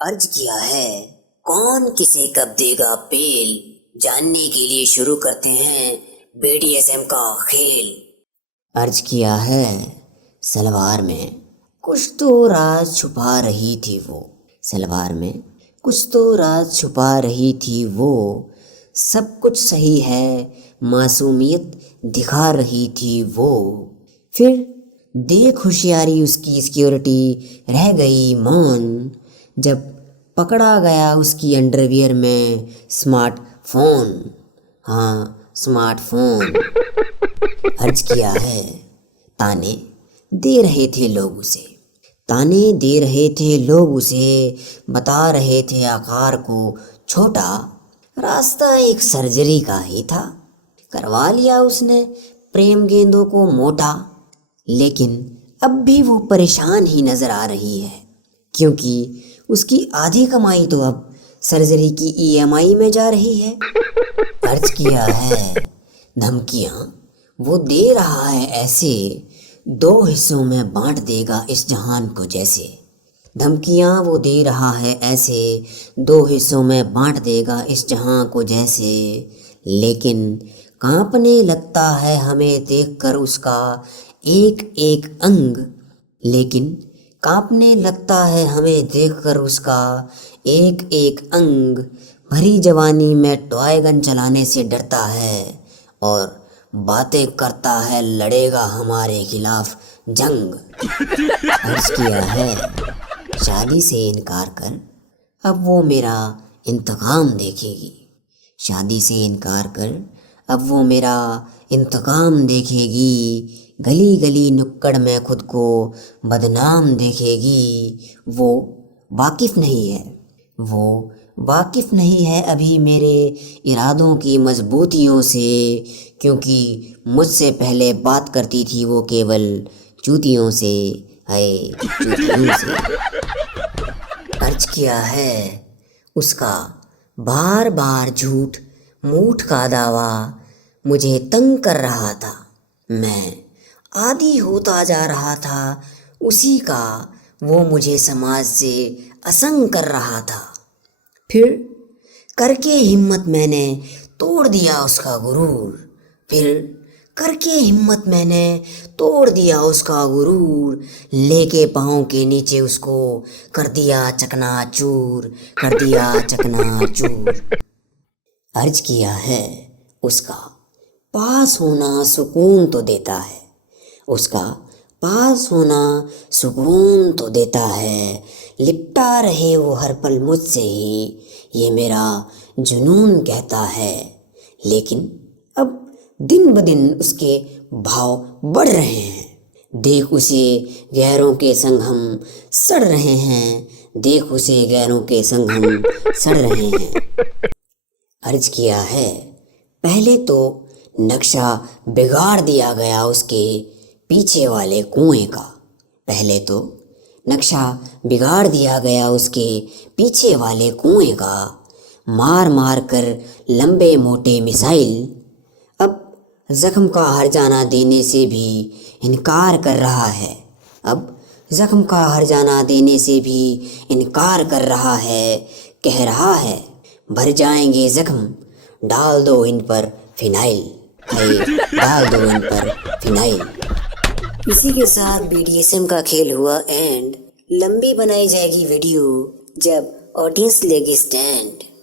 अर्ज किया है, कौन किसे कब देगा पेल, जानने के लिए शुरू करते हैं BDSM का खेल। अर्ज किया है, सलवार में कुछ तो राज छुपा रही थी वो, सलवार में कुछ तो राज छुपा रही थी वो, सब कुछ सही है मासूमियत दिखा रही थी वो। फिर देख होशियारी उसकी सिक्योरिटी रह गई मौन, जब पकड़ा गया उसकी अंडरवियर में स्मार्टफोन, हाँ स्मार्टफोन। अर्ज किया है, ताने दे रहे थे लोग उसे, ताने दे रहे थे लोग उसे, बता रहे थे आकार को छोटा, रास्ता एक सर्जरी का ही था, करवा लिया उसने प्रेम गेंदों को मोटा। लेकिन अब भी वो परेशान ही नजर आ रही है, क्योंकि उसकी आधी कमाई तो अब सर्जरी की EMI में जा रही है। अर्ज किया है, धमकियां वो दे रहा है ऐसे, 2 हिस्सों में बांट देगा इस जहान को जैसे, धमकियां वो दे रहा है ऐसे, 2 हिस्सों में बांट देगा इस जहां को जैसे। लेकिन कांपने लगता है हमें देखकर उसका एक एक अंग, लेकिन कांपने लगता है हमें देखकर उसका एक एक अंग, भरी जवानी में टॉय गन चलाने से डरता है और बातें करता है लड़ेगा हमारे खिलाफ जंग। अर्ज किया है, शादी से इनकार कर अब वो मेरा इंतकाम देखेगी, शादी से इनकार कर अब वो मेरा इंतकाम देखेगी, गली गली नुक्कड़ में खुद को बदनाम देखेगी। वो वाकिफ़ नहीं है, वो वाकिफ़ नहीं है अभी मेरे इरादों की मजबूतियों से, क्योंकि मुझसे पहले बात करती थी वो केवल चूतियों से, है चूतियों से। अर्ज किया है, उसका बार बार झूठ मूठ का दावा मुझे तंग कर रहा था, मैं आदी होता जा रहा था उसी का, वो मुझे समाज से असंग कर रहा था। फिर करके हिम्मत मैंने तोड़ दिया उसका गुरूर, फिर करके हिम्मत मैंने तोड़ दिया उसका गुरूर, लेके पाँव के नीचे उसको कर दिया चकनाचूर, कर दिया चकनाचूर। अर्ज किया है, उसका पास होना सुकून तो देता है, उसका पास होना सुकून तो देता है, लिपटा रहे वो हर पल मुझसे ही, ये मेरा जुनून कहता है। लेकिन अब दिन ब दिन उसके भाव बढ़ रहे हैं, देख उसे गैरों के संग हम सड़ रहे हैं, देख उसे गैरों के संग हम सड़ रहे हैं। अर्ज किया है, पहले तो नक्शा बिगाड़ दिया गया उसके पीछे वाले कुएं का, पहले तो नक्शा बिगाड़ दिया गया उसके पीछे वाले कुएं का, मार मार कर लंबे मोटे मिसाइल, अब जख्म का हर्जाना देने से भी इनकार कर रहा है, अब जख्म का हर्जाना देने से भी इनकार कर रहा है, कह रहा है भर जाएंगे जख्म, डाल दो इन पर फिनाइल, है डाल दो इन पर फिनाइल। इसी के साथ BDSM का खेल हुआ एंड, लंबी बनाई जाएगी वीडियो जब ऑडियंस लेगी स्टैंड।